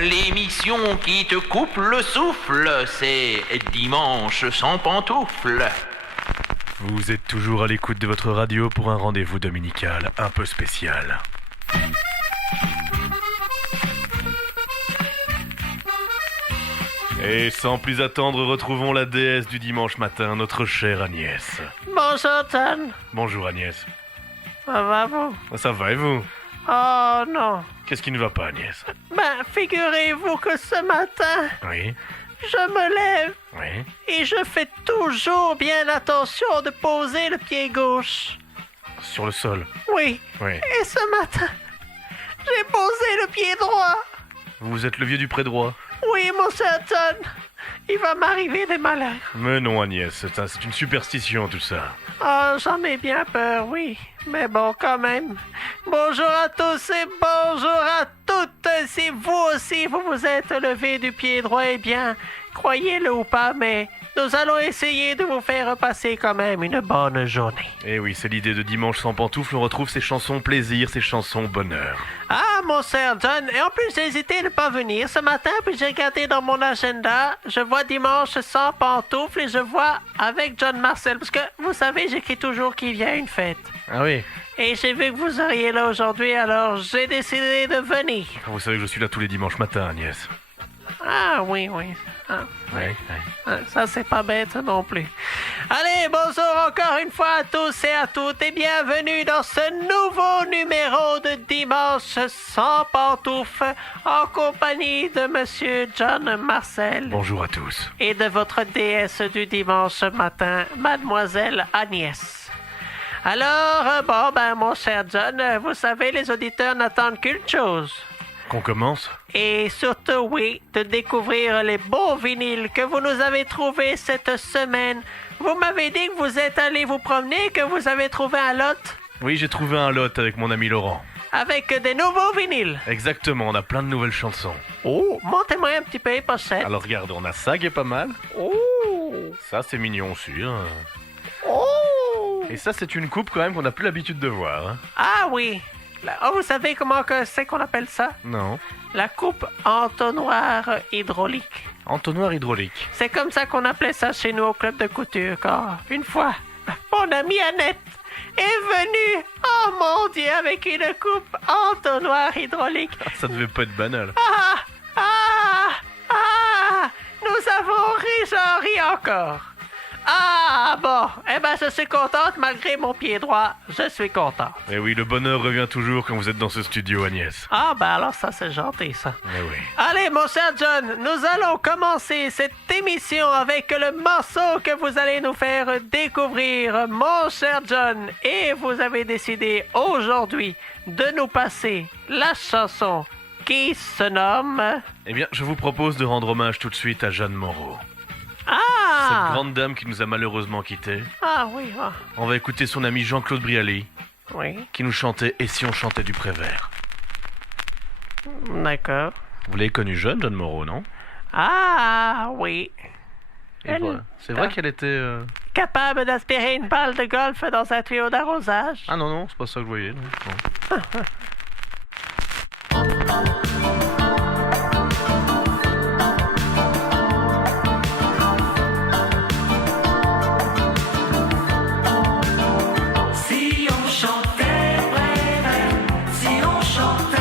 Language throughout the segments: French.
l'émission qui te coupe le souffle, c'est Dimanche sans pantoufles. Vous êtes toujours à l'écoute de votre radio pour un rendez-vous dominical un peu spécial. Et sans plus attendre, retrouvons la déesse du dimanche matin, notre chère Agnès. Bonjour, John. Bonjour Agnès. Ça va, vous? Ça va et vous? Oh, non. Qu'est-ce qui ne va pas, Agnès? Ben, figurez-vous que ce matin, Oui, je me lève oui. et je fais toujours bien attention de poser le pied gauche. Sur le sol. Oui. Oui. Et ce matin, j'ai posé le pied droit. Vous êtes le vieux du pré droit. Oui, mon cher John. Il va m'arriver des malheurs. Mais non, Agnès, c'est une superstition tout ça. Oh, j'en ai bien peur, oui. Mais bon, quand même. Bonjour à tous et bonjour à toutes. Si vous aussi, vous vous êtes levé du pied droit, eh bien, croyez-le ou pas, mais nous allons essayer de vous faire passer quand même une bonne journée. Eh oui, c'est l'idée de Dimanche sans pantoufles, on retrouve ces chansons plaisir, ces chansons bonheur. Ah, mon cher John, et en plus, j'ai hésité à ne pas venir ce matin, puis j'ai regardé dans mon agenda, je vois Dimanche sans pantoufles et je vois avec John Marcel, parce que, vous savez, j'écris toujours qu'il y a une fête. Ah oui. Et j'ai vu que vous seriez là aujourd'hui, alors j'ai décidé de venir. Vous savez que je suis là tous les dimanches matins, Agnès. Ah, oui, oui. Ah, Oui, oui. ah, ça, c'est pas bête non plus. Allez, bonjour encore une fois à tous et à toutes et bienvenue dans ce nouveau numéro de Dimanche sans pantoufles en compagnie de Monsieur John Marcel Bonjour à tous. et de votre déesse du dimanche matin, Mademoiselle Agnès. Alors, bon, ben, mon cher John, vous savez, les auditeurs n'attendent qu'une chose. Qu'on commence? Et surtout, oui, de découvrir les beaux vinyles que vous nous avez trouvés cette semaine. Vous m'avez dit que vous êtes allé vous promener, que vous avez trouvé un lot Oui, j'ai trouvé un lot avec mon ami Laurent. avec des nouveaux vinyles. Exactement, on a plein de nouvelles chansons. Oh, montez-moi un petit peu les pochettes. Alors regarde, on a ça qui est pas mal. Oh, Ça, c'est mignon aussi. Hein. oh. Et ça, c'est une coupe quand même qu'on n'a plus l'habitude de voir. Hein. Ah oui. Oh, vous savez comment que c'est qu'on appelle ça? Non. La coupe entonnoir hydraulique. Entonnoir hydraulique. C'est comme ça qu'on appelait ça chez nous au club de couture. Car une fois, mon amie Annette est venue, oh mon Dieu, avec une coupe entonnoir hydraulique. Ça devait pas être banal. Ah! Ah! Ah! Nous avons ri, j'en ris encore. Ah bon, eh ben je suis contente malgré mon pied droit, je suis contente. Eh oui, le bonheur revient toujours quand vous êtes dans ce studio, Agnès. Ah ben alors ça c'est gentil ça. Eh oui. Allez mon cher John, nous allons commencer cette émission avec le morceau que vous allez nous faire découvrir, mon cher John. Et vous avez décidé aujourd'hui de nous passer la chanson qui se nomme... Eh bien, je vous propose de rendre hommage tout de suite à Jeanne Moreau. Ah! Cette grande dame qui nous a malheureusement quittés. Ah oui, ah, On va écouter son ami Jean-Claude Brialy, oui, qui nous chantait « Et si on chantait du Prévert ». d'accord. Vous l'avez connue jeune, Jeanne Moreau, non? Ah oui. Et Elle- voilà. C'est vrai qu'elle était... Capable d'aspirer une balle de golf dans un tuyau d'arrosage. Ah non, non, c'est pas ça que je voyais. Non. Si on chantait Prévert, si on chantait,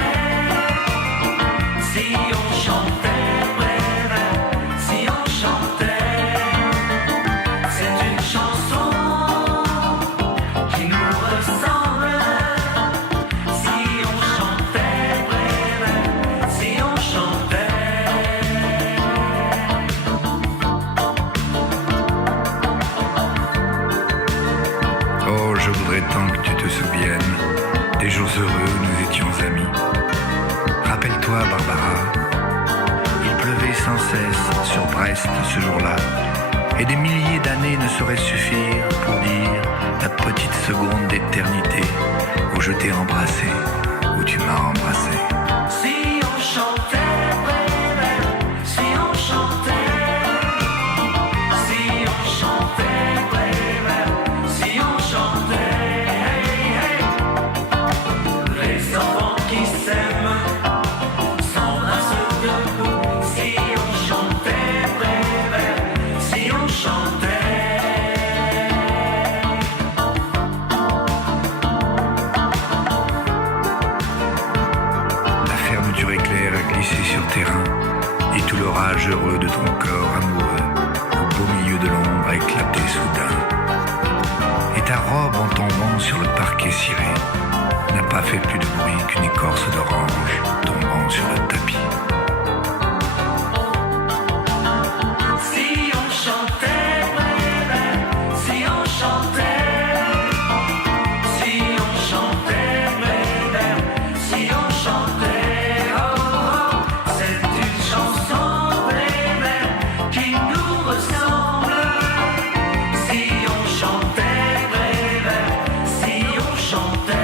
si on chantait Prévert, si on chantait, c'est une chanson qui nous ressemble. Si on chantait Prévert, si on chantait. Oh, je voudrais tant que tu te souviennes des jours heureux où nous étions amis. Rappelle-toi, Barbara, il pleuvait sans cesse sur Brest ce jour-là, et des milliers d'années ne sauraient suffire pour dire la petite seconde d'éternité où je t'ai embrassé, où tu m'as embrassé. Si on chantait Prévert, si on chantait, si on chantait Prévert, si on chantait, hey, hey. Les enfants qui s'aiment s'embrassent de glissé sur terrain, et tout l'orage heureux de ton corps amoureux, au beau milieu de l'ombre, a éclaté soudain. Et ta robe en tombant sur le parquet ciré n'a pas fait plus de bruit qu'une écorce d'orange tombant sur le tapis. Si on chantait, si on chantait, si on chantait, si on chantait, oh, oh, c'est une chanson qui nous ressemble. Si on chantait, si on chantait.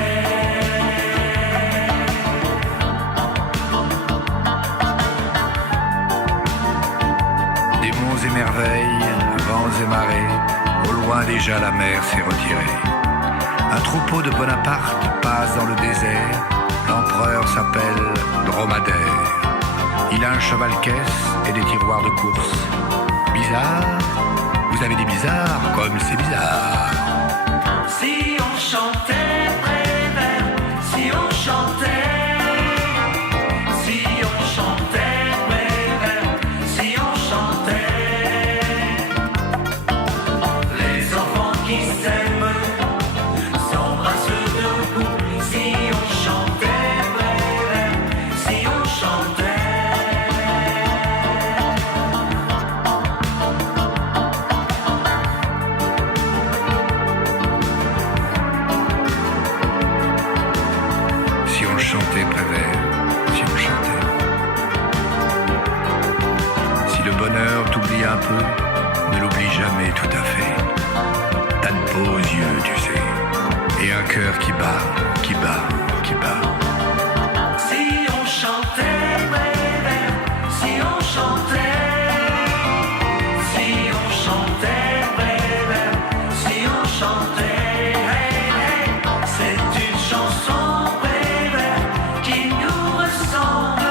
Des monts et merveilles, vents et marées, au loin déjà la mer s'est retirée. Un troupeau de Bonaparte passe dans le désert, l'empereur s'appelle Dromadaire. Il a un cheval-caisse et des tiroirs de course. Bizarre, vous avez des bizarres, comme c'est bizarre. Si on chantait, si on chantait, si on chantait, si on chantait, les enfants qui s'aiment s'embrassent debout. Si on chantait, si on chantait. Si on chantait, Prévert, si on chantait. Si le bonheur t'oublie un peu, ne l'oublie jamais tout à fait. T'as de beaux yeux, tu sais, et un cœur qui bat, qui bat, qui bat. Si on chantait, si on chantait, si on chantait, si on chantait, c'est une chanson qui nous ressemble.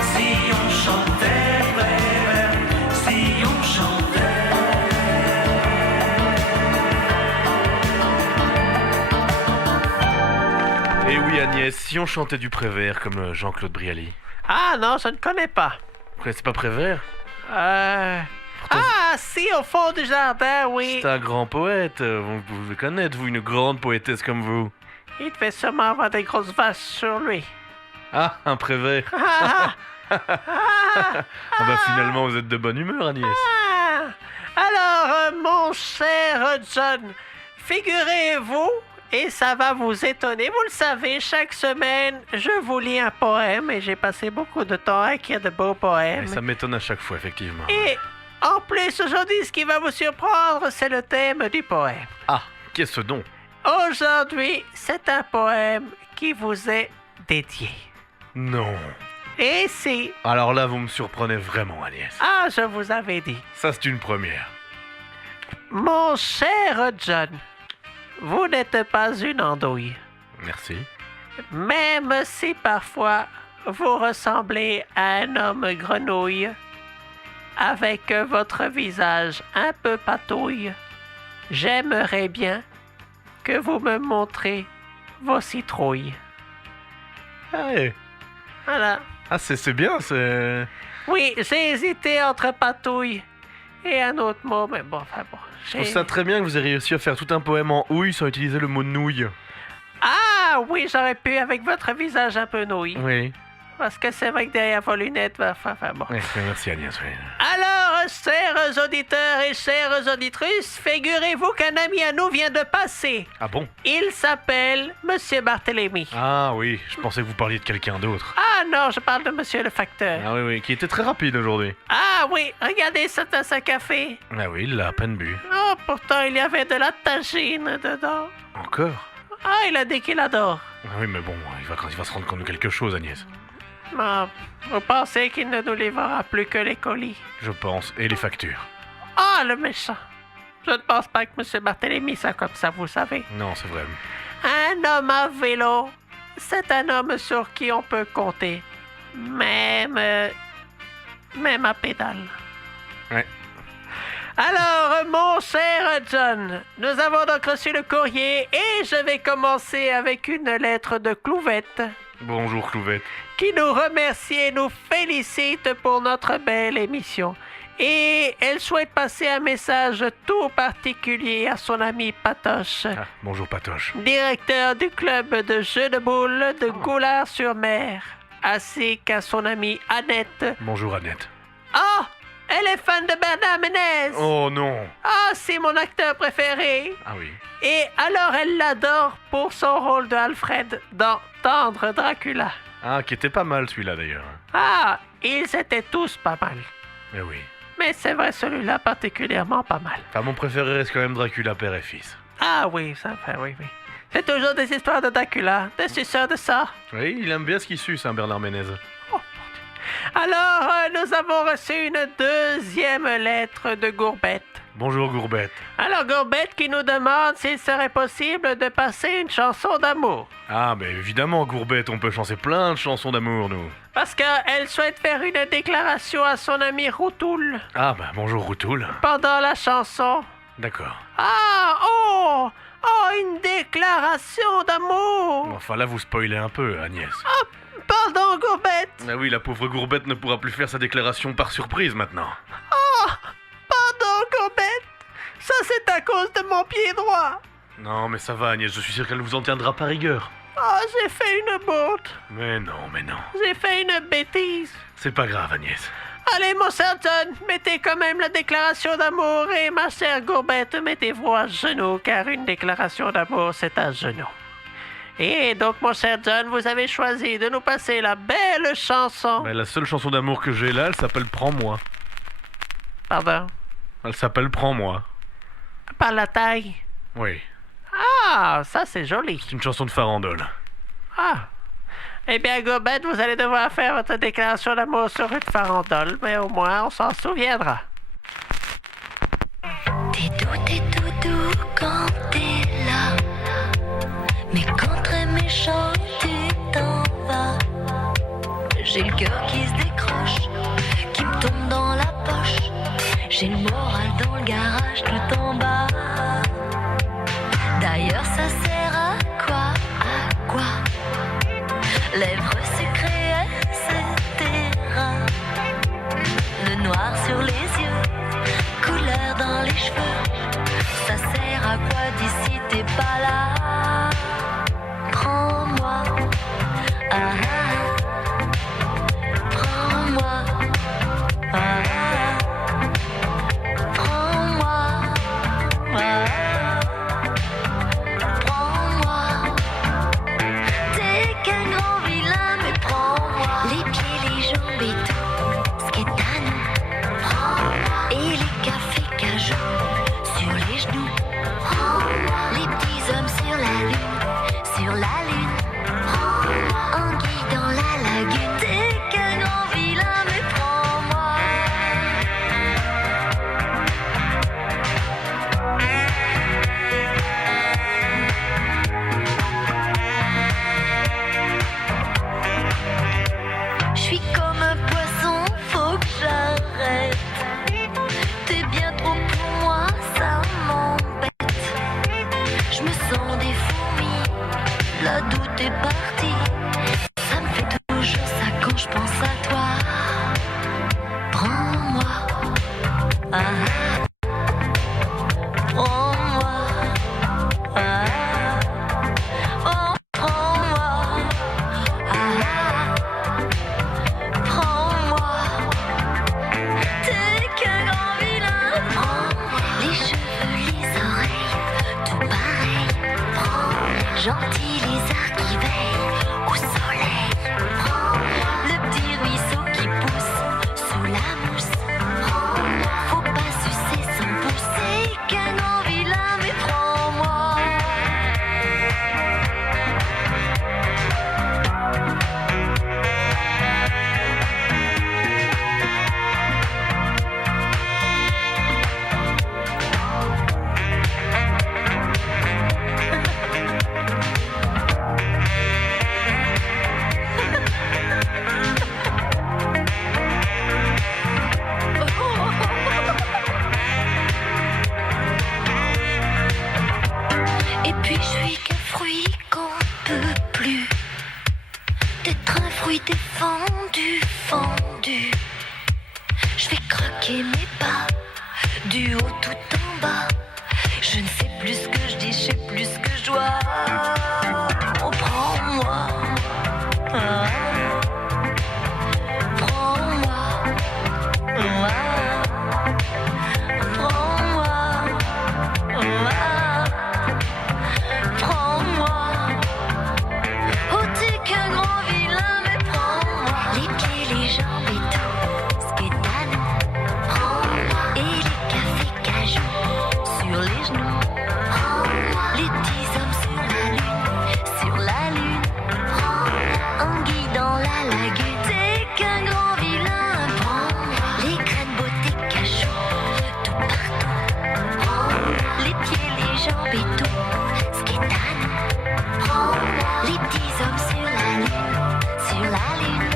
Si on chantait, si on chantait. Et oui, Agnès, si on chantait du Prévert comme Jean-Claude Brialy. Ah non, je ne connais pas. Après, c'est pas Prévert? Ah, si, au fond du jardin, oui. C'est un grand poète. Vous le connaissez, vous, une grande poétesse comme vous. Il devait sûrement avoir des grosses vaches sur lui. Ah, un Prévert. Ah, Ah bah finalement, vous êtes de bonne humeur, Agnès. ah. Alors, mon cher John, figurez-vous, et ça va vous étonner, vous le savez, chaque semaine, je vous lis un poème et j'ai passé beaucoup de temps à écrire de beaux poèmes. Et ça m'étonne à chaque fois, effectivement. Et en plus, aujourd'hui, ce qui va vous surprendre, c'est le thème du poème. Ah, qu'est-ce donc? Aujourd'hui, c'est un poème qui vous est dédié. Non. Et si... Alors là, vous me surprenez vraiment, Agnès. Ah, je vous avais dit. Ça, c'est une première. Mon cher John, vous n'êtes pas une andouille. Merci. Même si parfois vous ressemblez à un homme grenouille, avec votre visage un peu patouille, j'aimerais bien que vous me montrez vos citrouilles. Voilà. Ah, c'est bien, c'est... Oui, j'ai hésité entre patouille et un autre mot, mais bon, enfin bon. Je trouve ça très bien que vous ayez réussi à faire tout un poème en houille sans utiliser le mot nouille. Ah oui, j'aurais pu avec votre visage un peu nouille. Oui. Parce que c'est vrai que derrière vos lunettes, enfin bon. Oui, merci Agnès, oui. Alors, chers auditeurs et chères auditrices, figurez-vous qu'un ami à nous vient de passer. Ah bon? Il s'appelle Monsieur Barthélemy. Ah oui, je pensais que vous parliez de quelqu'un d'autre. Ah non, je parle de Monsieur le facteur. Ah oui, oui, qui était très rapide aujourd'hui. Ah oui, regardez ça dans sa café. Ah oui, il l'a à peine bu. Oh, pourtant il y avait de la tagine dedans. Encore? Ah, il a dit qu'il adore. Ah oui, mais bon, il va se rendre compte de quelque chose, Agnès. Ah, vous pensez qu'il ne nous livrera plus que les colis? Je pense, et les factures. Ah, le méchant. Je ne pense pas que M. Barthélemy soit comme ça, vous savez. Non, c'est vrai. Un homme à vélo, c'est un homme sur qui on peut compter. Même à pédale. Ouais. Alors, mon cher John, nous avons donc reçu le courrier et je vais commencer avec une lettre de Clouvette Bonjour Clouvette. qui nous remercie et nous félicite pour notre belle émission. Et elle souhaite passer un message tout particulier à son ami Patoche, Ah, bonjour Patoche. directeur du club de jeux de boules de Goulard-sur-Mer, ainsi qu'à son amie Annette. Bonjour Annette. Oh, elle est fan de Bernard Ménez. Oh non. Ah, c'est mon acteur préféré. Ah oui. Et alors elle l'adore pour son rôle de Alfred dans Tendre Dracula. Ah, qui était pas mal celui-là d'ailleurs. Ah, ils étaient tous pas mal. Mais oui. Mais c'est vrai, celui-là particulièrement pas mal. Enfin, mon préféré reste quand même Dracula père et fils. Ah oui, ça fait, oui, oui. C'est toujours des histoires de Dracula, de suceurs de ça. Oui, il aime bien ce qu'il suce, hein, Bernard Ménez. Alors, nous avons reçu une deuxième lettre de Gourbette. Bonjour Gourbette. Alors, Gourbette qui nous demande s'il serait possible de passer une chanson d'amour. Ah, mais évidemment Gourbette, on peut chanter plein de chansons d'amour, nous. Parce qu'elle souhaite faire une déclaration à son ami Routoul Ah, bah bonjour Routoul. pendant la chanson. D'accord. Ah, oh, oh, une déclaration d'amour. Enfin là, vous spoilez un peu, Agnès. Pardon, Gourbette. Ah oui, la pauvre Gourbette ne pourra plus faire sa déclaration par surprise maintenant. Oh, pardon, Gourbette. Ça, c'est à cause de mon pied droit. Non, mais ça va Agnès, je suis sûr qu'elle vous en tiendra par rigueur. Oh, j'ai fait une bourde. Mais non, mais non. J'ai fait une bêtise. C'est pas grave Agnès. Allez, mon cher John, mettez quand même la déclaration d'amour et ma chère Gourbette, mettez-vous à genoux, car une déclaration d'amour, c'est à genoux. Et donc, mon cher John, vous avez choisi de nous passer la belle chanson. Mais la seule chanson d'amour que j'ai là, elle s'appelle Prends-moi. Pardon, Elle s'appelle Prends-moi. par la taille. Oui, Ah, ça, c'est joli. c'est une chanson de farandole. Ah. Eh bien, Gourbette, vous allez devoir faire votre déclaration d'amour sur une farandole, mais au moins, on s'en souviendra. T'es tout doux quand t'es là. Mais quand très méchant, tu t'en vas. J'ai le cœur qui se décroche, qui me tombe dans la poche. J'ai le moral dans le garage tout en bas. D'ailleurs, ça sert à quoi? À quoi? Lèvres sucrées, etc. Le noir sur les yeux, couleur dans les cheveux. Ça sert à quoi d'ici t'es pas là? Prends-moi, ah, ah. Prends-moi, ah, ah. Prends-moi, ah, ah. Prends-moi. T'es qu'un grand vilain, mais prends-moi. Les pieds, les jambes et tout, ce qui est à nous. Prends-moi. Et les cafés cajoux sur les genoux. Prends-moi. Les petits hommes sur la lune, anguille dans la lagune. T'es qu'un grand vilain, mais prends-moi. Je suis comme un poisson, faut que j'arrête. T'es bien trop pour moi, ça m'embête. Je me sens des fourmis, là d'où t'es parti. Ça me fait toujours ça quand je pense à toi. Prends-moi, ah, ah. Prends-moi, ah, ah. Oh, prends-moi, ah, ah. Prends-moi. T'es qu'un grand vilain. Prends-moi. Les cheveux, les oreilles, tout pareil. Prends-moi. Gentil lézard qui veille. fruits défendus, fendus. Je vais croquer mes pas, du haut tout en bas. Je ne sais plus ce que je dis, je sais plus ce que je dois. Oh, prends-moi. Ah. Prends-moi. Ah. Prends-moi. Ah. Prends-moi. Oh, t'es qu'un grand vilain, mais prends-moi. Les pieds, les jambes et tout, ce qui est à nous. Prends-moi. Et les cafés cajou sur les genoux. Prends-moi. Les petits hommes sur la lune, sur la lune. Prends-moi. Anguille dans la lagune. T'es qu'un grand vilain, prends-moi. Les graines beauté cachou, tout partout. Prends-moi. Les pieds, les jambes et tout, ce qui est à nous. Prends-moi. Les petits hommes sur la lune, sur la lune.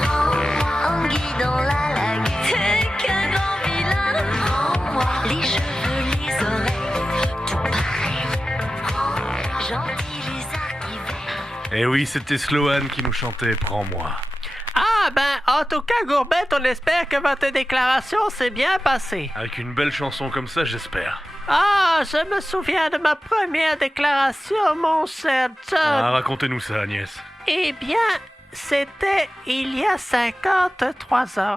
Prends-moi. Anguille dans la lagune. T'es qu'un grand vilain, prends-moi. Les cheveux, les oreilles, tout pareil. Prends-moi. Gentil lézard qui veille. Eh oui, c'était Sloan qui nous chantait Prends-moi. Ah ben, en tout cas, Gourbette, on espère que votre déclaration s'est bien passée. Avec une belle chanson comme ça, j'espère. Ah, je me souviens de ma première déclaration, mon cher John. Ah, racontez-nous ça, Agnès. Eh bien, c'était il y a 53 ans.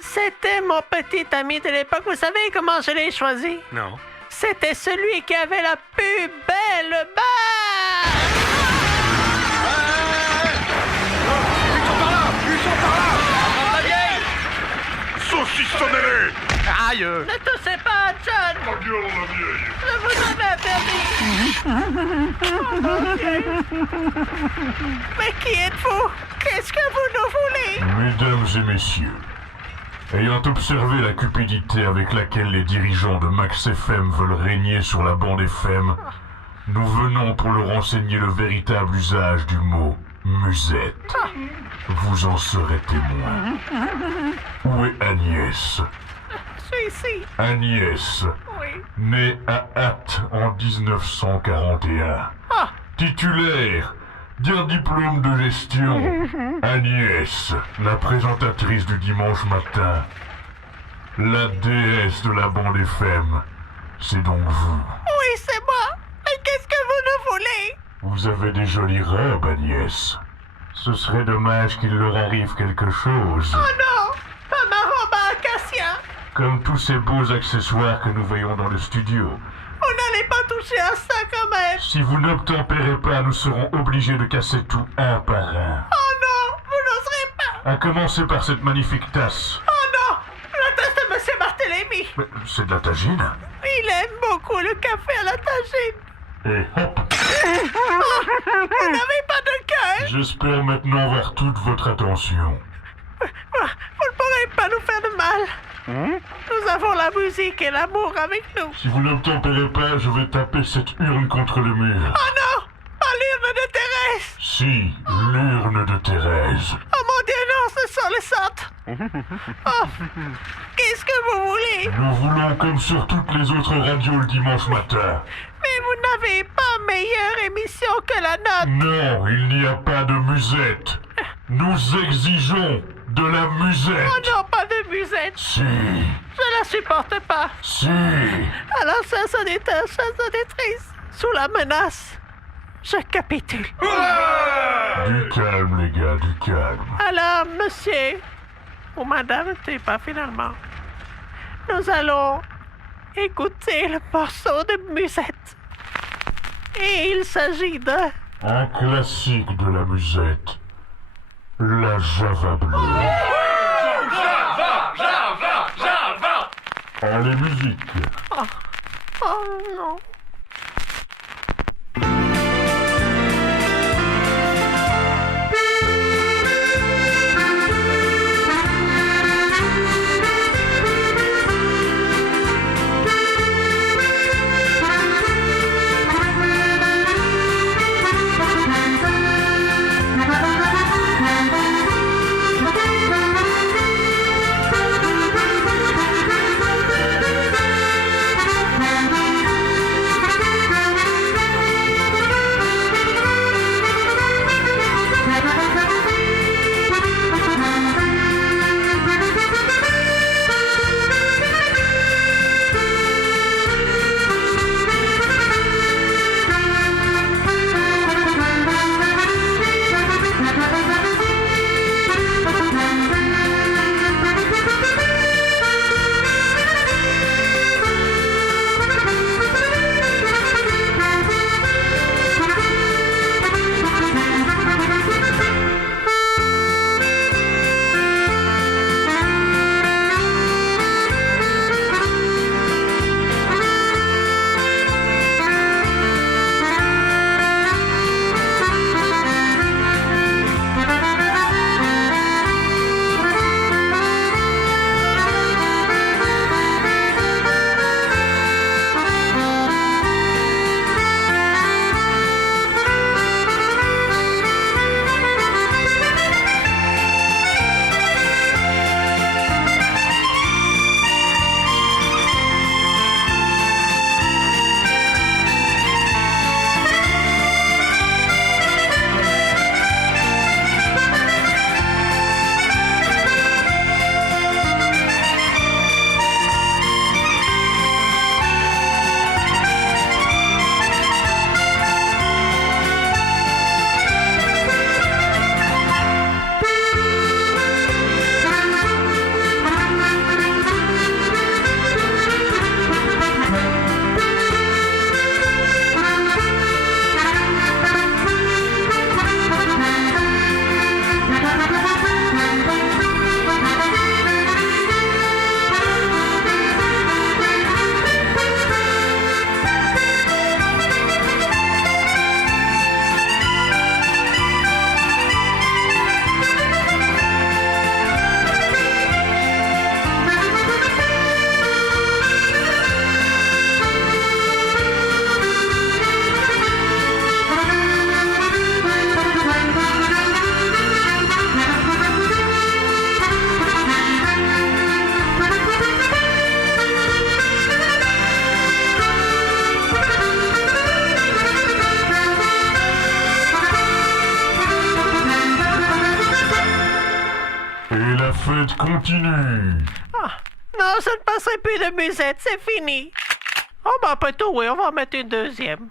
C'était mon petit ami de l'époque. Vous savez comment je l'ai choisi? Non. C'était celui qui avait la plus belle barbe. Saucissonnez-les! Aïe! Ne touchez pas, John. Ma gueule, la vieille! Je vous avais interdit. Mais qui êtes-vous? Qu'est-ce que vous nous voulez? Mesdames et messieurs, ayant observé la cupidité avec laquelle les dirigeants de Max FM veulent régner sur la bande FM, nous venons pour leur enseigner le véritable usage du mot musette. Vous en serez témoin. Où est Agnès? Je suis ici. Agnès, Oui. née à Ath en 1941. Ah, Titulaire d'un diplôme de gestion, Agnès, la présentatrice du dimanche matin, la déesse de la bande FM, c'est donc vous. oui, c'est moi. Mais qu'est-ce que vous nous voulez? Vous avez des jolies robes, Agnès. Ce serait dommage qu'il leur arrive quelque chose. Oh non, pas ma robe à acacia. Comme tous ces beaux accessoires que nous voyons dans le studio. Vous n'allez pas toucher à ça quand même. Si vous n'obtempérez pas, nous serons obligés de casser tout un par un. Oh non, vous n'oserez pas. À commencer par cette magnifique tasse. Oh non, la tasse de Monsieur Barthélemy. Mais c'est de la tagine. Il aime beaucoup le café à la tagine. Et hop, Vous n'avez pas de cœur. j'espère maintenant avoir toute votre attention. Vous ne pourrez pas nous faire de mal. Nous avons la musique et l'amour avec nous. Si vous n'obtempérez pas, je vais taper cette urne contre le mur. Oh non, pas l'urne de Thérèse. Si, l'urne de Thérèse. Oh mon Dieu, non, ce sont les santes. Oh, qu'est-ce que vous voulez? Nous voulons comme sur toutes les autres radios le dimanche matin. Mais vous n'avez pas meilleure émission que la nôtre. Non, il n'y a pas de musette. Nous exigeons de la Oh musette. non, pas de musette. Si, Je la supporte pas. si. Alors, chers auditeurs, chères auditrices, sous la menace, je capitule. Du calme, les gars, du calme. Alors, monsieur, ou madame, tu sais pas finalement, nous allons écouter le morceau de musette. Et il s'agit de... Un classique de la musette. La Java bleue. Allez, musique. Oh non. La fête continue. Ah, non, je ne passerai plus de musette, c'est fini. Oh, ben après tout, oui, on va en mettre une deuxième.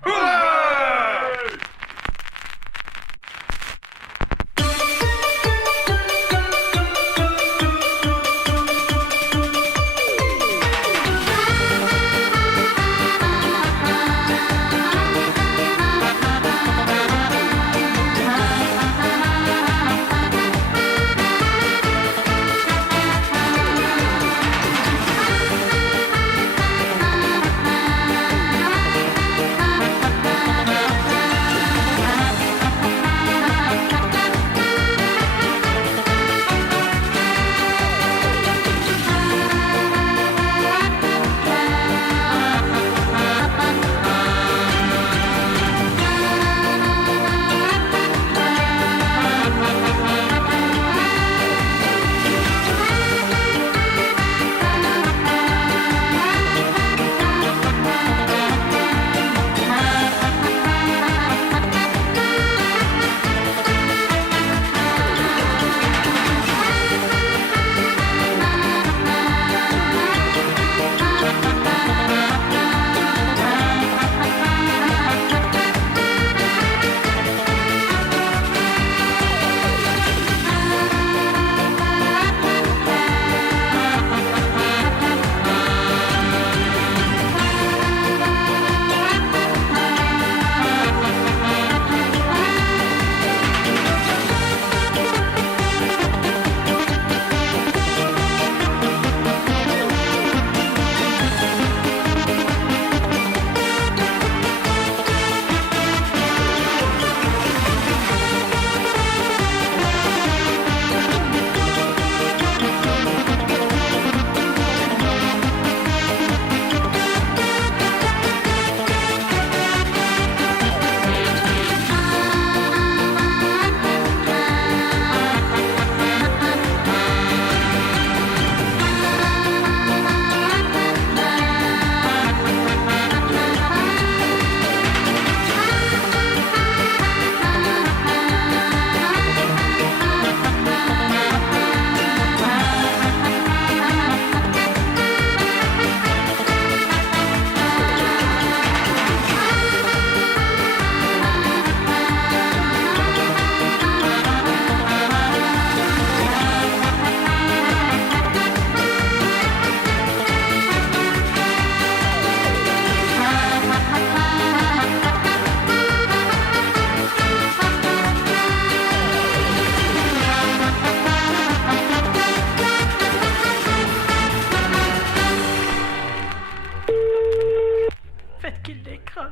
Faites qu'il décroche.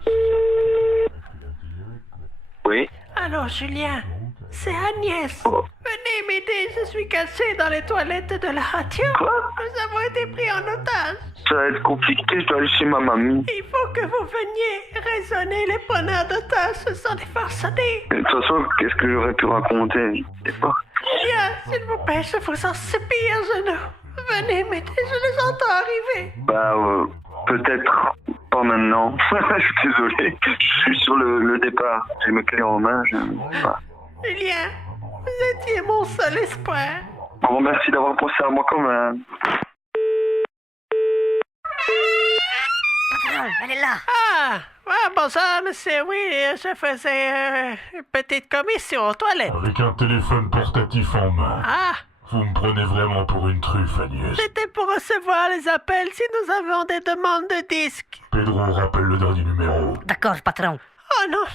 Oui. Allô, Julien, c'est Agnès. Venez m'aider, je suis caché dans les toilettes de la radio. Quoi? Nous avons été pris en otage. Ça va être compliqué, je dois aller chez ma mamie. Il faut que vous veniez raisonner les preneurs d'otages, ce sont des forcenés. De toute façon, qu'est-ce que j'aurais pu raconter? Je sais pas. Julien, s'il vous plaît, je vous en supplie à genoux. Venez m'aider, je les entends arriver. Bah, peut-être pas maintenant. Je suis désolé. Je suis sur le départ. J'ai mes clés en main. Julien, vous étiez mon seul espoir. Bon, merci d'avoir pensé à moi quand même. Patron, elle est là. Ah, bonjour, monsieur. Oui, je faisais une petite commission aux toilettes. Avec un téléphone portatif en main. Ah, Vous me prenez vraiment pour une truffe, Agnès. c'était pour recevoir les appels si nous avions des demandes de disques. Pedro rappelle le dernier numéro. D'accord, patron. Oh non.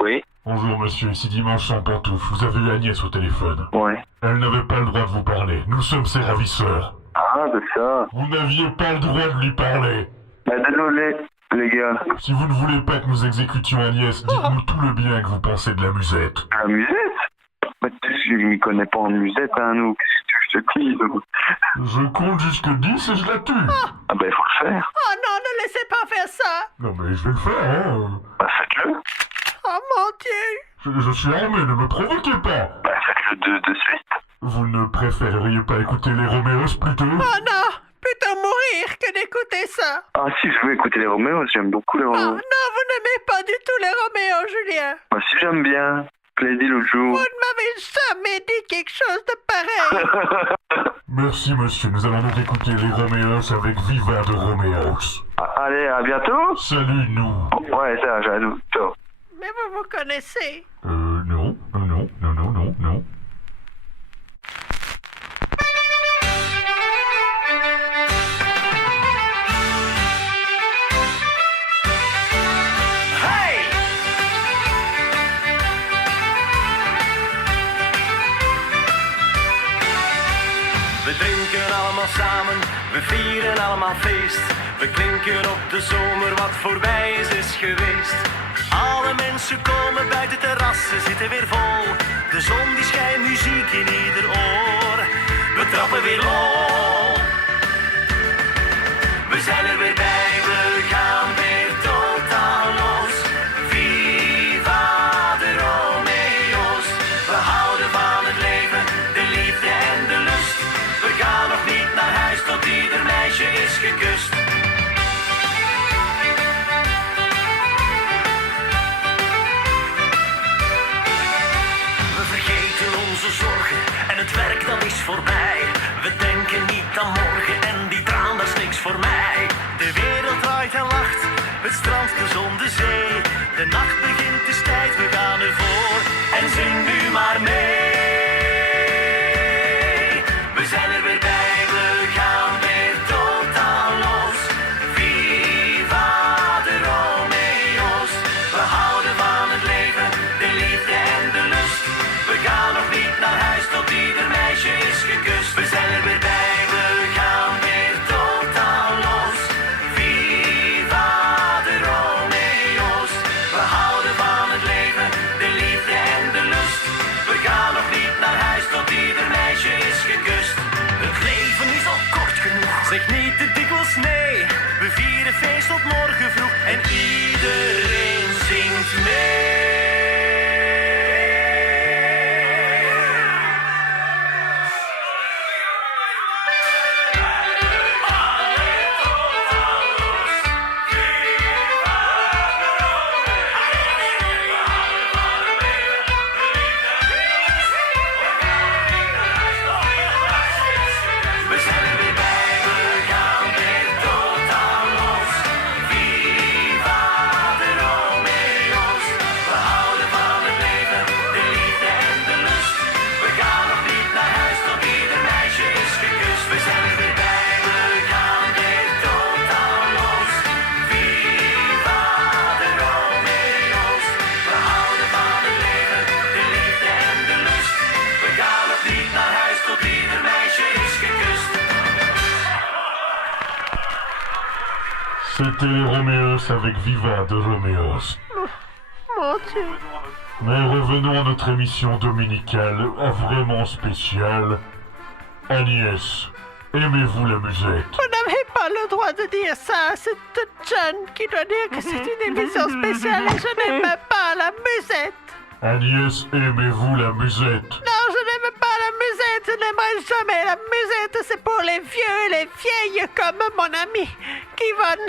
Oui. Bonjour monsieur, ici Dimanche sans pantoufles. Vous avez eu Agnès au téléphone. Ouais. Elle n'avait pas le droit de vous parler. Nous sommes ses ravisseurs. Ah, c'est ça. Vous n'aviez pas le droit de lui parler. Bah, désolé, les gars. Si vous ne voulez pas que nous exécutions Agnès, dites-nous tout le bien que vous pensez de la musette. La musette? Bah, je m'y connais pas en musette, hein, nous. Qu'est-ce que je te dis, nous? Je compte jusque 10 et je la tue. Ah, bah, il faut le faire. Oh non, ne laissez pas faire ça. Non mais je vais le faire, hein. Bah, faites-le. Oh mon Dieu. Je suis armé, ne me provoquez pas. Bah, faites-le de suite. Vous ne préféreriez pas écouter les Roméos plutôt? Oh non, plutôt mourir que d'écouter ça. Ah, si, je veux écouter les Roméos. J'aime beaucoup les Oh Roméos. non, vous n'aimez pas du tout les Roméos, Julien. Bah, si, j'aime bien. Je l'ai dit l'autre jour. Vous ne m'avez jamais dit quelque chose de pareil. Merci monsieur, nous allons donc écouter les Roméos avec Viva de Roméos. Allez, à bientôt. Salut nous. Ouais, ça, j'avoue. Ciao. Mais vous connaissez. Non. We drinken allemaal samen, we vieren allemaal feest. We klinken op de zomer wat voorbij is geweest. Alle mensen komen buiten terrassen, zitten weer vol. De zon die schijnt, muziek in ieder oor. We trappen weer lol. We zijn er weer bij, we gaan weer totaal los. Viva de Romeo's. We houden van het leven, de liefde en de lust. We gaan nog niet naar huis tot ieder meisje is gekust. We vergeten onze zorgen en het werk dat is voorbij. We denken niet aan morgen en die traan dat is niks voor mij. De wereld draait en lacht, het strand, de zon, de zee. De nacht begint, het is tijd, we gaan ervoor. En zing nu maar mee. We zijn er weer bij, we gaan weer totaal los. Viva de Romeo's. We houden van het leven, de liefde en de lust. We gaan nog niet naar huis tot ieder meisje is gekust. We zijn er weer bij, we gaan weer totaal los. Viva de Romeo's. We houden van het leven, de liefde en de lust. We gaan nog niet naar huis tot ieder meisje is gekust. Het leven is al kort genoeg, zeg niet te dikwijls nee. We vieren feest tot morgen vroeg en iedereen zingt mee. We zijn er weer bij, we gaan weer totaal los. Viva de Romeo's. We houden van het leven, de liefde en de lust. We gaan nog niet naar huis tot ieder meisje is gekust. We zijn er weer bij, we gaan weer totaal los. Viva de Romeo's. We houden van het leven, de liefde en de lust. We gaan nog niet naar huis tot ieder meisje is gekust. C'était les Roméos avec Viva de Roméos. Mon Dieu. Mais revenons à notre émission dominicale, vraiment spéciale. Agnès, aimez-vous la musette? Vous n'avez pas le droit de dire ça. C'est toute jeune qui doit dire que c'est une émission spéciale et je n'aime pas la musette. Agnès, aimez-vous la musette? Non, je n'aime pas la musette. Je n'aimerai jamais la musette. C'est pour les vieux et les vieilles comme mon amie Kivonne.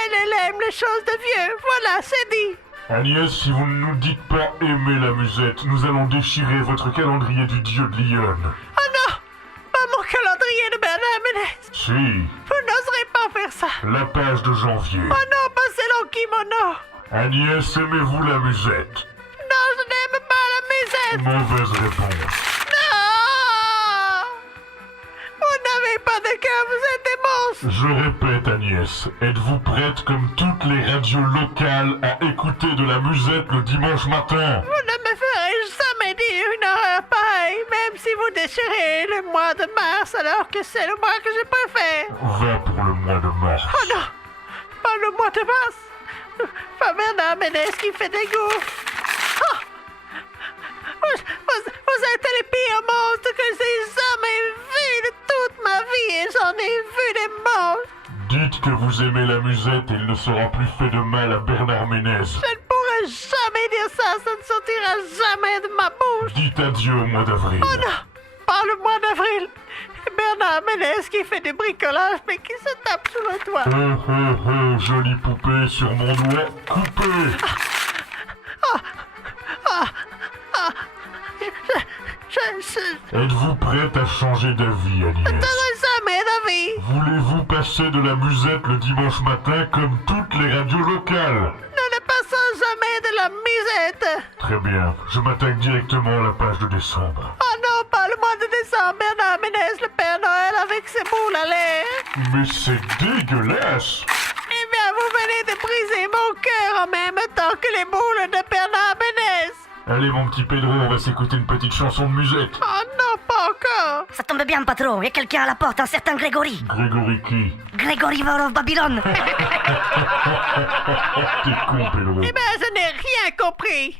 Elle aime les choses de vieux. Voilà, c'est dit. Agnès, si vous ne nous dites pas aimer la musette, nous allons déchirer votre calendrier du dieu de Lyon. Oh non, pas mon calendrier de Bernard Ménez. Si, Vous n'oserez pas faire ça. la page de janvier. Oh non, passez le kimono. Agnès, aimez-vous la musette? Non, je n'aime pas la musette. Mauvaise réponse. Non. Vous n'avez pas de cœur, vous êtes des monstres. Je répète, Agnès, êtes-vous prête comme toutes les radios locales à écouter de la musette le dimanche matin? Vous ne me ferez jamais dire une horreur pareille, même si vous déchirez le mois de mars alors que c'est le mois que je préfère. Va pour le mois de mars. Oh non, pas le mois de mars. Pas Bernard Ménez qui fait des goûts. Oh. Vous êtes les pires monstres que j'ai jamais vus de toute ma vie et j'en ai vu des monstres. Dites que vous aimez la musette et il ne sera plus fait de mal à Bernard Ménez. Je ne pourrai jamais dire ça, ça ne sortira jamais de ma bouche. Dites adieu au mois d'avril. Oh non, pas le mois d'avril. Bernard Ménez qui fait du bricolage mais qui se tape sur le toit. Jolie poupée sur mon doigt coupé. Êtes-vous prête à changer d'avis, Agnès? Jamais d'avis. Voulez-vous passer de la musette le dimanche matin comme toutes les radios locales? Nous ne passons jamais de la musette. Très bien, je m'attaque directement à la page de décembre. Oh non, pas le mois de décembre, Bernard Ménez, le Père Noël avec ses boules à l'air. Mais c'est dégueulasse! Eh bien, vous venez de briser mon cœur en même temps que les boules de Bernard Ménez. Allez mon petit Pedro, on va s'écouter une petite chanson de musette. Oh non, pas encore. Ça tombe bien, patron. Il y a quelqu'un à la porte, un certain Grégory. Grégory qui? Grégory of Babylone. T'es con, Pedro. Eh bien, je n'ai rien compris.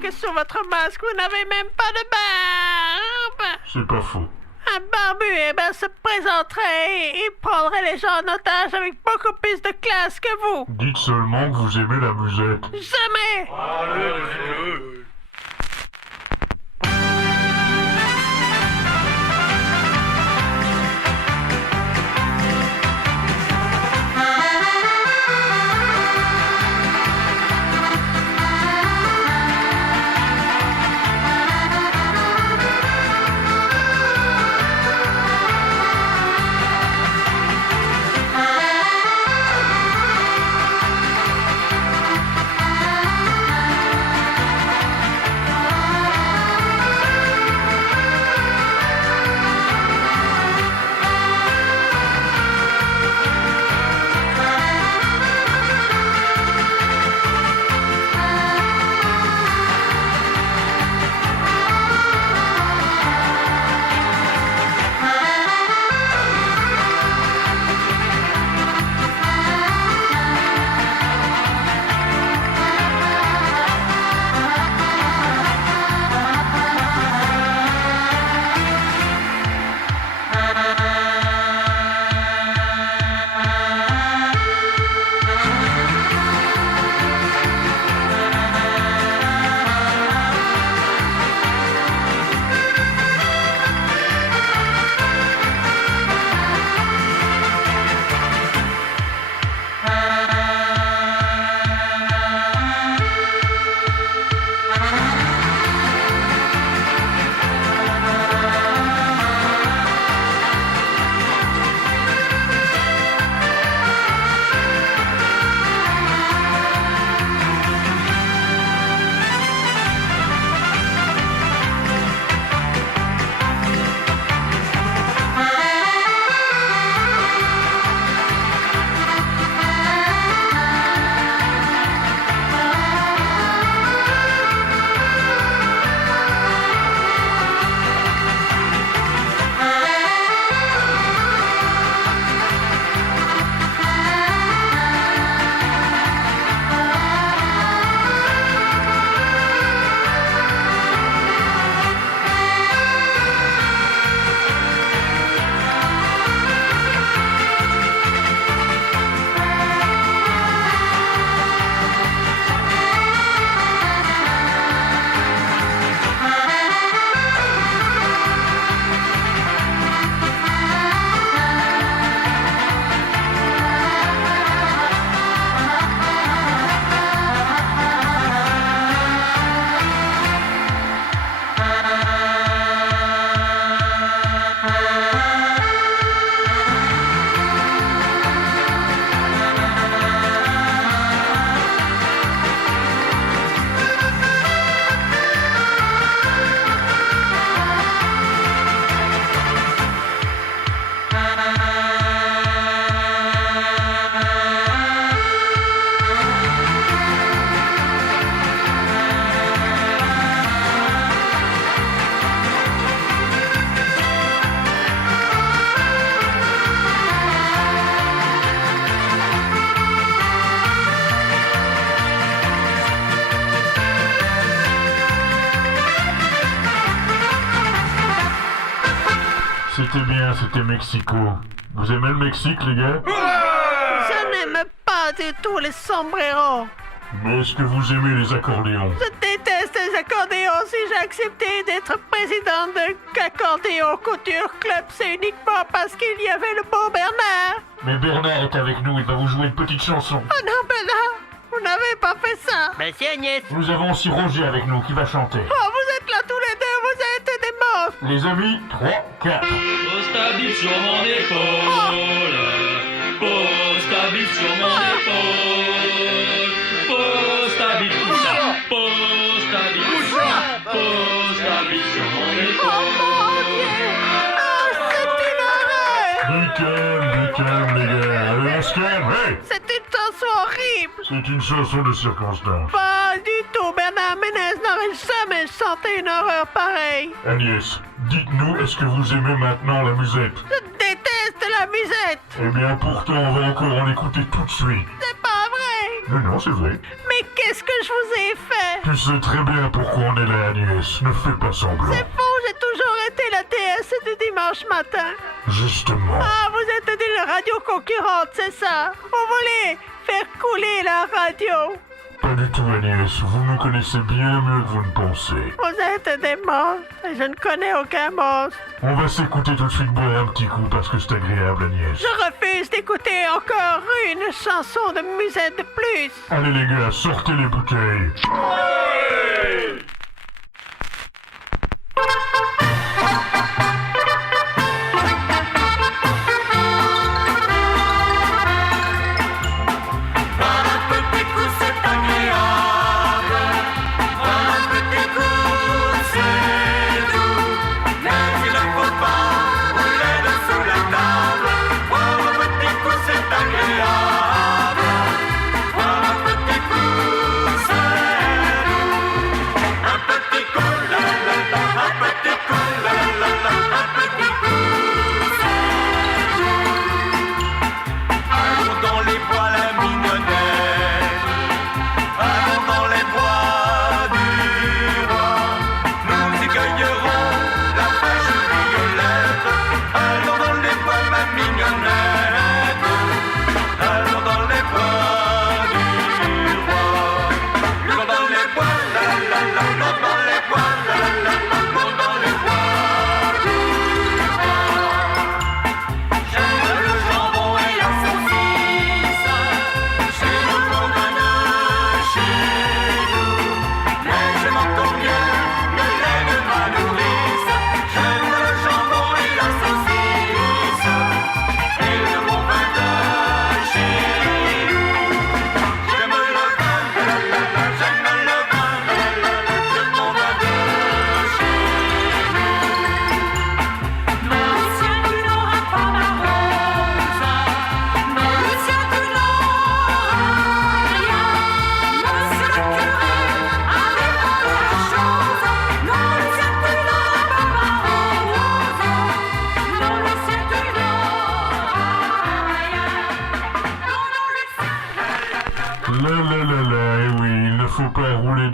Que sur votre masque, vous n'avez même pas de barbe. C'est pas faux. Un barbu, eh ben, se présenterait et prendrait les gens en otage avec beaucoup plus de classe que vous. Dites seulement que vous aimez la musette. Jamais. C'était bien, c'était Mexico. Vous aimez le Mexique, les gars? Je n'aime pas du tout les sombreros. Mais est-ce que vous aimez les accordéons? Je déteste les accordéons. Si j'ai accepté d'être président de l'accordéon couture club, c'est uniquement parce qu'il y avait le beau Bernard. Mais Bernard est avec nous, il va vous jouer une petite chanson. Oh non, Bernard, vous n'avez pas fait ça. Merci Agnès. Nous avons aussi Roger avec nous qui va chanter. Oh, vous êtes là tous les deux, vous êtes des monstres. Les amis, 3, 4. Pose ta bite sur mon épaule. Pose ta bite sur mon épaule. Pose ta bite où ça? Pose ta bite où ça? Pose ta bite sur mon Oh mon Dieu. Ah, c'est une horreur. Du calme, les gars. Allez, on se calme, hey! C'est une chanson horrible. C'est une chanson de circonstance. Pas du tout. Bernard Ménez n'aurait jamais chanté une horreur pareille. Agnès, dites-nous, est-ce que vous aimez maintenant la musette? Je déteste la musette. Eh bien, pourtant, on va encore en écouter tout de suite. C'est pas vrai. Non, c'est vrai. Mais qu'est-ce que je vous ai fait? Tu sais très bien pourquoi on est là, Agnès. Ne fais pas semblant. C'est faux, j'ai toujours été la déesse du dimanche matin. Justement. Ah, vous êtes une radio concurrente, c'est ça? Vous voulez faire couler la radio? Pas du tout, Agnès. Vous nous connaissez bien mieux que vous ne pensez. Vous êtes des monstres et je ne connais aucun monstre. On va s'écouter tout de suite boire un petit coup parce que c'est agréable, Agnès. Je refuse d'écouter encore une chanson de musette de plus. Allez, les gars, sortez les bouteilles.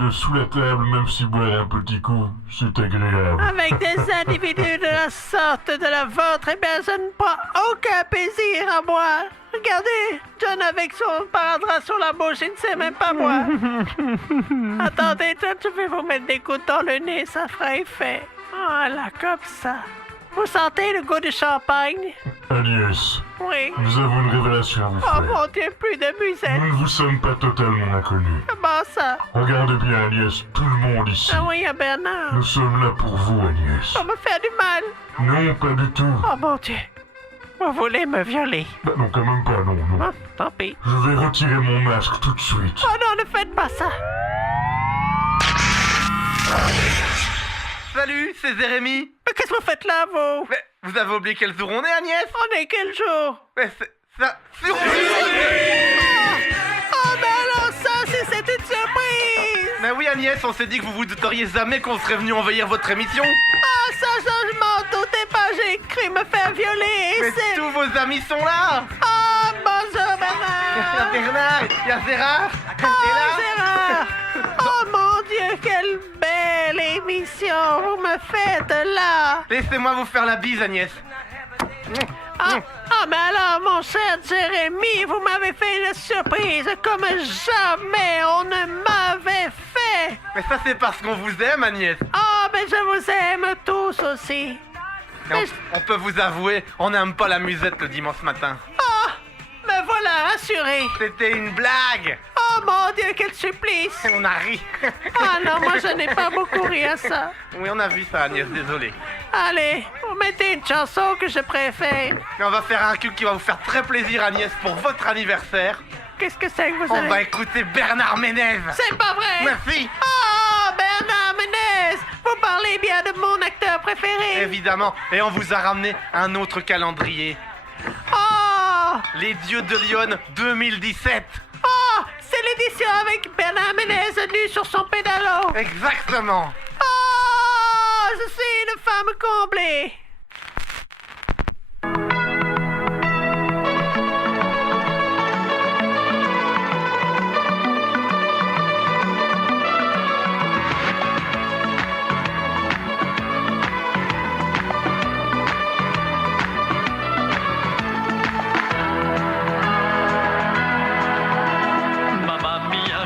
Sous la table, même si boire un petit coup, c'est agréable. Avec des individus de la sorte de la vôtre, eh bien, je ne prends aucun plaisir à boire. Regardez, John avec son paradras sur la bouche, il ne sait même pas boire. Attendez, John, je vais vous mettre des gouttes dans le nez, ça fera effet. Voilà, comme ça. Vous sentez le goût du champagne? Agnès, Oui. nous avons une révélation à vous Oh faire. mon Dieu, plus de musette. Nous ne vous sommes pas totalement inconnus. Comment ça? Regardez bien, Agnès, tout le monde ici. Ah oui, à Bernard. Nous sommes là pour vous, Agnès. Pour me faire du mal. Non, pas du tout. Oh mon Dieu. Vous voulez me violer? Bah non, quand même pas, non. Ah, tant pis. Je vais retirer mon masque tout de suite. Oh non, ne faites pas ça. Salut, c'est Jérémy. Mais qu'est-ce que vous faites là, vous? Mais vous avez oublié quel jour on est, Agnès? On est quel jour? Mais c'est ça... Surprise! Oh mais alors ça, c'est une surprise! Mais oui, Agnès, on s'est dit que vous vous douteriez jamais qu'on serait venu envahir votre émission. Ah, ça, je m'en doutais pas, j'ai cru me faire violer et Mais c'est... tous vos amis sont là. Ah, bonjour Il y a Bernard! Bernard, il y a Gérard. Oh, Gérard! Oh mon Dieu, quelle belle émission vous me faites là! Laissez-moi vous faire la bise, Agnès. Mais alors, mon cher Jérémy, vous m'avez fait une surprise comme jamais on ne m'avait fait. Mais ça, c'est parce qu'on vous aime, Agnès. Mais je vous aime tous aussi. On peut vous avouer, on n'aime pas la musette le dimanche matin. Me voilà rassuré. C'était une blague. Oh mon Dieu, quel supplice. On a ri. Non, moi je n'ai pas beaucoup ri à ça. Oui, on a vu ça, Agnès, désolé. Allez, vous mettez une chanson que je préfère. Mais on va faire un truc qui va vous faire très plaisir, Agnès, pour votre anniversaire. Qu'est-ce que c'est que vous On avez... va écouter Bernard Ménez. C'est pas vrai. Merci. Bernard Ménez. Vous parlez bien de mon acteur préféré. Évidemment. Et on vous a ramené un autre calendrier. Les Dieux de Lyon 2017. C'est l'édition avec Bernard Ménez nu sur son pédalo. Exactement. Je suis une femme comblée.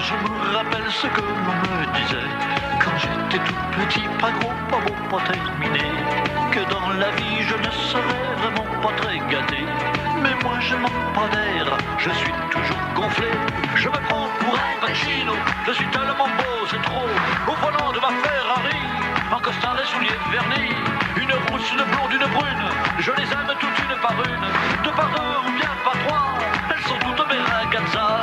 Je me rappelle ce que l'on me disait quand j'étais tout petit, pas gros, pas beau, pas terminé. Que dans la vie je ne serais vraiment pas très gâté. Mais moi je manque pas d'air, je suis toujours gonflé. Je me prends pour un Pacino, je suis tellement beau, c'est trop. Au volant de ma Ferrari, en costard et souliers vernis. Une rousse, une blonde, une brune, je les aime toutes une par une. Deux par deux ou bien par trois, elles sont toutes mes ragazza.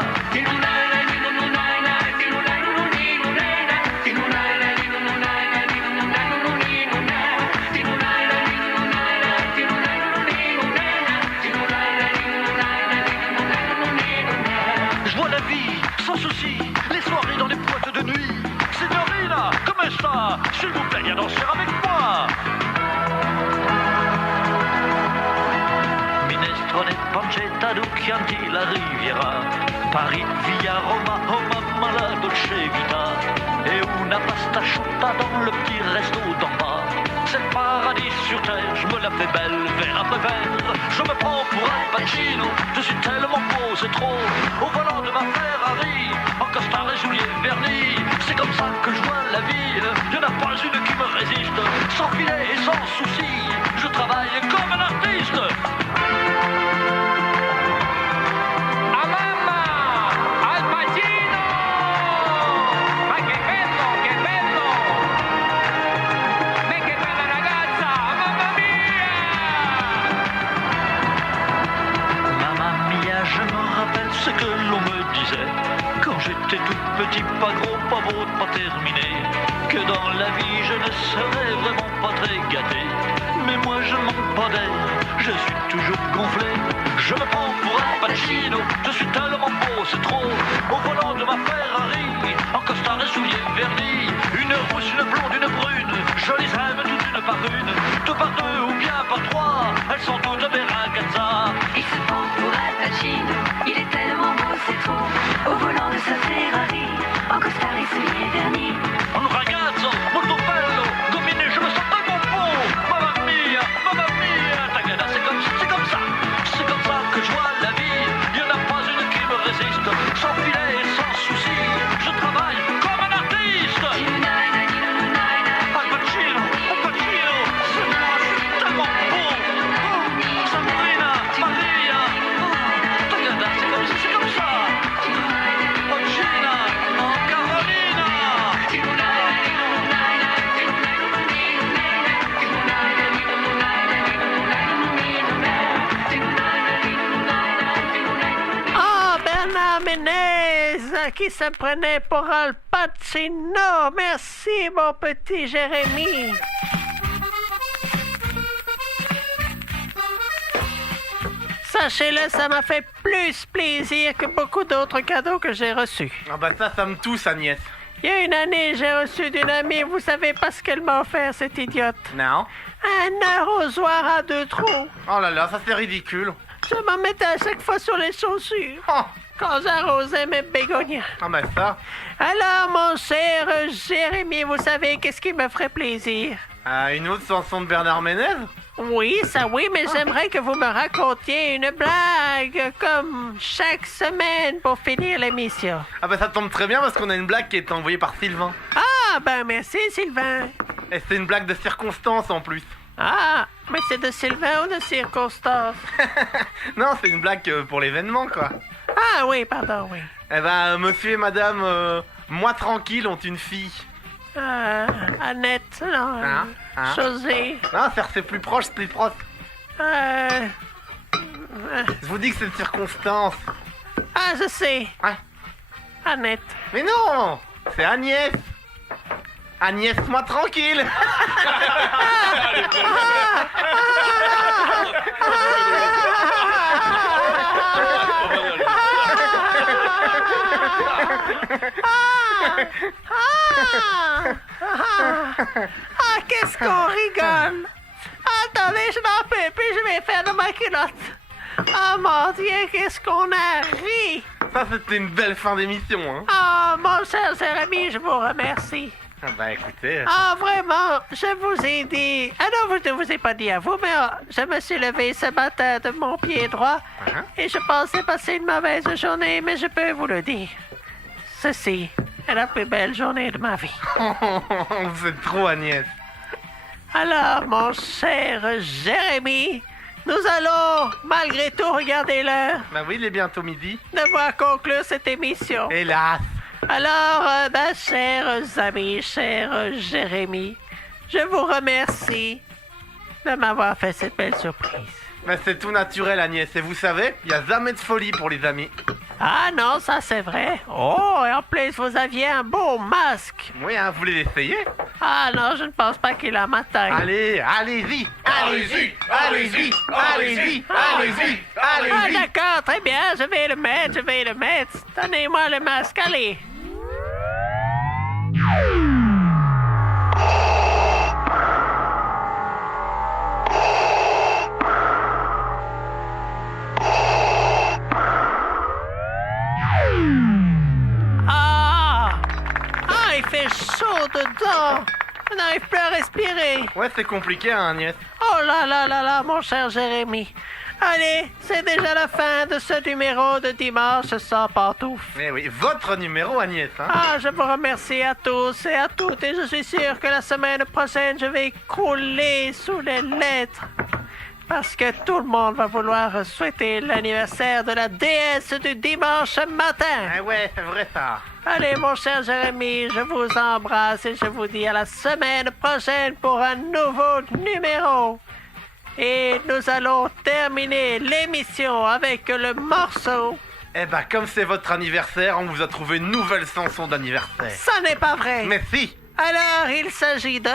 Sans souci, les soirées dans les boîtes de nuit. Signorina, comment ça? S'il vous plaît, viens danser avec moi. Minestrone, pancetta, Chianti, la Riviera. Paris, via Roma, oh mamma, la Dolce Vita. Et una pasta asciutta dans le petit resto d'en bas. C'est le paradis sur terre, je me la fais belle, verre après verre. Je me prends pour un Pacino, je suis tellement beau, c'est trop. Au volant de ma Ferrari, en costard et souliers vernis. C'est comme ça que je vois la vie, y'en a pas une qui me résiste. Sans filet et sans souci, je travaille comme un artiste. Ce que l'on me disait quand j'étais tout petit, pas gros, pas beau, pas terminé. Que dans la vie je ne serais vraiment pas très gâté. Mais moi je manque pas d'air, je suis toujours gonflé. Je me prends pour un Pacino, je suis tellement beau, c'est trop. Au volant de ma Ferrari, en costard et souliers vernis. Une rousse, une blonde, une brune, je les aime toutes une par une. Deux par deux ou bien par trois, elles sont toutes mes ragazza. Il se prend pour un Pacino, il est tellement beau, c'est trop. Au volant de sa Ferrari, en costard et souliers vernis. Un ragazzo, molto bello, gomine, je me sens tellement beau. Mamma mia, tagada, c'est comme ça. C'est comme ça que je vois la vie. Il n'y en a pas une qui me résiste. Sans filet et sans souci, je travaille comme un artiste. Al Pacino, c'est moi, je suis tellement beau. Sabrina, Maria, tagada, c'est comme ça. Oh Gina, oh Carolina. Bernard Ménez, qui se prenait pour Al Pacino. Merci, mon petit Jérémy. Sachez-le, ça m'a fait plus plaisir que beaucoup d'autres cadeaux que j'ai reçus. Ça me touche, Agnès. Il y a une année, j'ai reçu d'une amie, vous savez pas ce qu'elle m'a offert, cette idiote? Non. Un arrosoir à 2 trous. Oh là là, ça c'est ridicule. Je m'en mettais à chaque fois sur les chaussures. Quand j'arrosais mes bégonias. Ça. Alors, mon cher Jérémy, vous savez qu'est-ce qui me ferait plaisir? Une autre chanson de Bernard Ménez? Oui, ça oui, mais j'aimerais que vous me racontiez une blague comme chaque semaine pour finir l'émission. Ah bah ça tombe très bien parce qu'on a une blague qui est envoyée par Sylvain. Ah, ben merci Sylvain. Et c'est une blague de circonstance en plus. Ah, mais c'est de Sylvain ou de circonstance? Non, c'est une blague pour l'événement quoi. Ah oui, pardon, oui. Eh ben, monsieur et madame, moi tranquille, ont une fille. Annette, non. Hein? José. Non, c'est plus proche, c'est plus proche. Je vous dis que c'est une circonstance. Ah, je sais. Ouais. Annette. Mais non, c'est Agnès. Agnès, moi tranquille. Qu'est-ce qu'on rigole! Attendez, je n'en peux plus, je vais faire de ma culotte. Oh mon Dieu, qu'est-ce qu'on a ri! Ça, c'était une belle fin d'émission, hein. Oh, mon cher Jérémy, je vous remercie. Ah bah écoutez... Ah, vraiment, je vous ai dit... Ah non, je ne vous ai pas dit à vous, mais je me suis levé ce matin de mon pied droit et je pensais passer une mauvaise journée, mais je peux vous le dire. Ceci est la plus belle journée de ma vie. Vous êtes trop Agnès. Alors, mon cher Jérémy, nous allons, malgré tout, regarder l'heure. Bah oui, il est bientôt midi. Devoir conclure cette émission. Hélas. Alors, chers amis, cher Jérémy, je vous remercie de m'avoir fait cette belle surprise. Mais c'est tout naturel, Agnès. Et vous savez, il n'y a jamais de folie pour les amis. Ah non, ça c'est vrai. Oh, et en plus, vous aviez un beau masque. Oui, hein, vous voulez l'essayer? Ah non, je ne pense pas qu'il a ma taille. Allez, allez-y. Allez-y, allez-y, allez-y, allez-y, Ah allez-y. d'accord, très bien, je vais le mettre. Donnez-moi le masque, allez. Il fait chaud dedans. Je n'arrive plus à respirer. Ouais, c'est compliqué, hein, Agnès. Oh là, mon cher Jérémy. Allez, c'est déjà la fin de ce numéro de Dimanche sans pantoufles. Mais oui, votre numéro, Agnès. Hein. Ah, je vous remercie à tous et à toutes et je suis sûr que la semaine prochaine, je vais couler sous les lettres. Parce que tout le monde va vouloir souhaiter l'anniversaire de la déesse du dimanche matin. Ah ouais, c'est vrai ça. Allez, mon cher Jérémy, je vous embrasse et je vous dis à la semaine prochaine pour un nouveau numéro. Et nous allons terminer l'émission avec le morceau. Eh ben, comme c'est votre anniversaire, on vous a trouvé une nouvelle chanson d'anniversaire. Ça n'est pas vrai. Mais si. Alors, il s'agit de...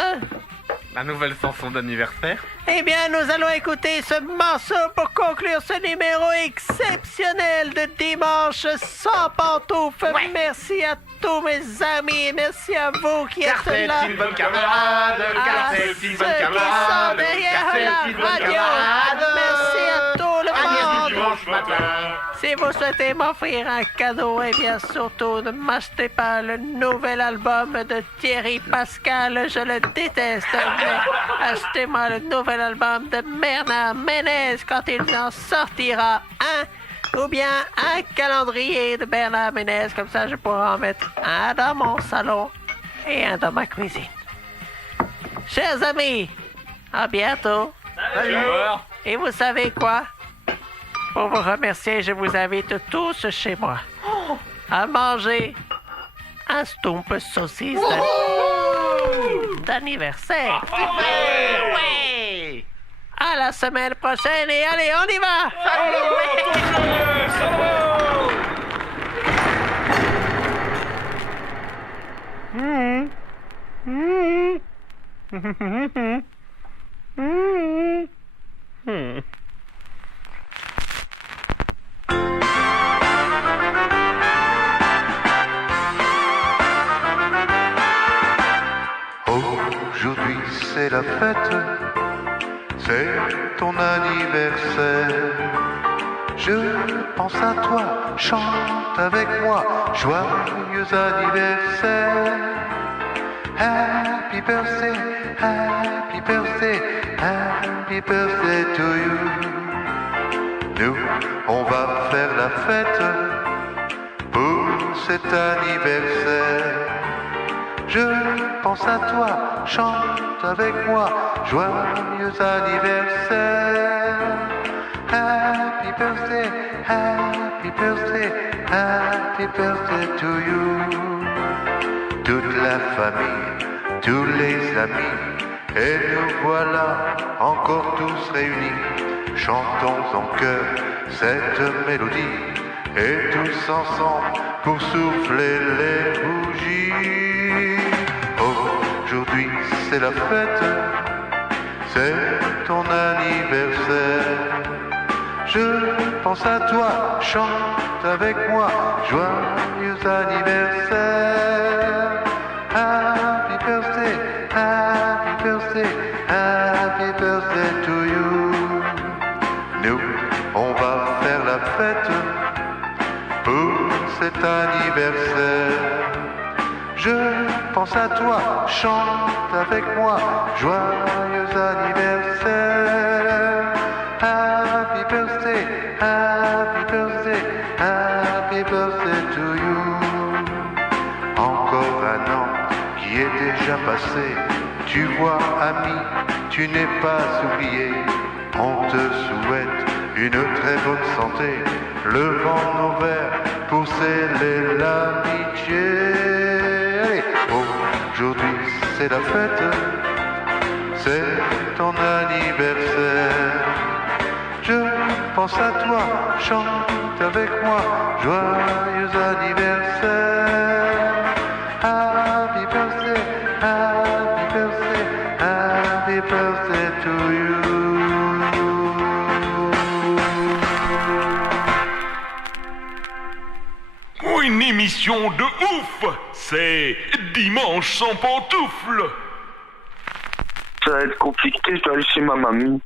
La nouvelle chanson d'anniversaire. Eh bien, nous allons écouter ce morceau pour conclure ce numéro exceptionnel de Dimanche sans pantoufles. Ouais. Merci à tous mes amis, merci à vous qui Car êtes là. c'est une bonne camarade, car À c'est ceux une qui bonne sont camarade, derrière car c'est la une bonne radio. camarade. Merci à tout le Agnès monde. du dimanche matin. Si vous souhaitez m'offrir un cadeau, eh bien surtout ne m'achetez pas le nouvel album de Thierry Pascal, je le déteste. Mais achetez-moi le nouvel album de Bernard Ménez quand il en sortira un, ou bien un calendrier de Bernard Ménez, comme ça je pourrai en mettre un dans mon salon et un dans ma cuisine. Chers amis, à bientôt. Salut. Et vous savez quoi? Pour vous remercier, je vous invite tous chez moi à manger un stump saucisse d'anniversaire. Ouais. À la semaine prochaine et allez, on y va! Aujourd'hui c'est la fête, c'est ton anniversaire. Je pense à toi, chante avec moi, joyeux anniversaire. happy birthday, happy birthday, happy birthday to you. Nous, on va faire la fête pour cet anniversaire. Je pense à toi, chante avec moi, joyeux anniversaire. Happy birthday, happy birthday, happy birthday to you. Toute la famille, tous les amis, et nous voilà encore tous réunis. Chantons en chœur cette mélodie, et tous ensemble pour souffler les bougies. Aujourd'hui c'est la fête, c'est ton anniversaire. Je pense à toi, chante avec moi, joyeux anniversaire. Happy birthday, happy birthday, happy birthday to you. Nous, on va faire la fête pour cet anniversaire. Je pense à toi, chante avec moi, joyeux anniversaire. Happy birthday, happy birthday, happy birthday to you. Encore un an qui est déjà passé, tu vois ami, tu n'es pas oublié. On te souhaite une très bonne santé, levant nos verres pour sceller l'amitié. Allez, aujourd'hui c'est la fête, c'est ton anniversaire. Je pense à toi, chante avec moi, joyeux anniversaire. Happy birthday, happy birthday, happy birthday to you. Une émission de ouf, c'est Dimanche sans pantoufles. Ça va être compliqué, je dois aller chez ma mamie.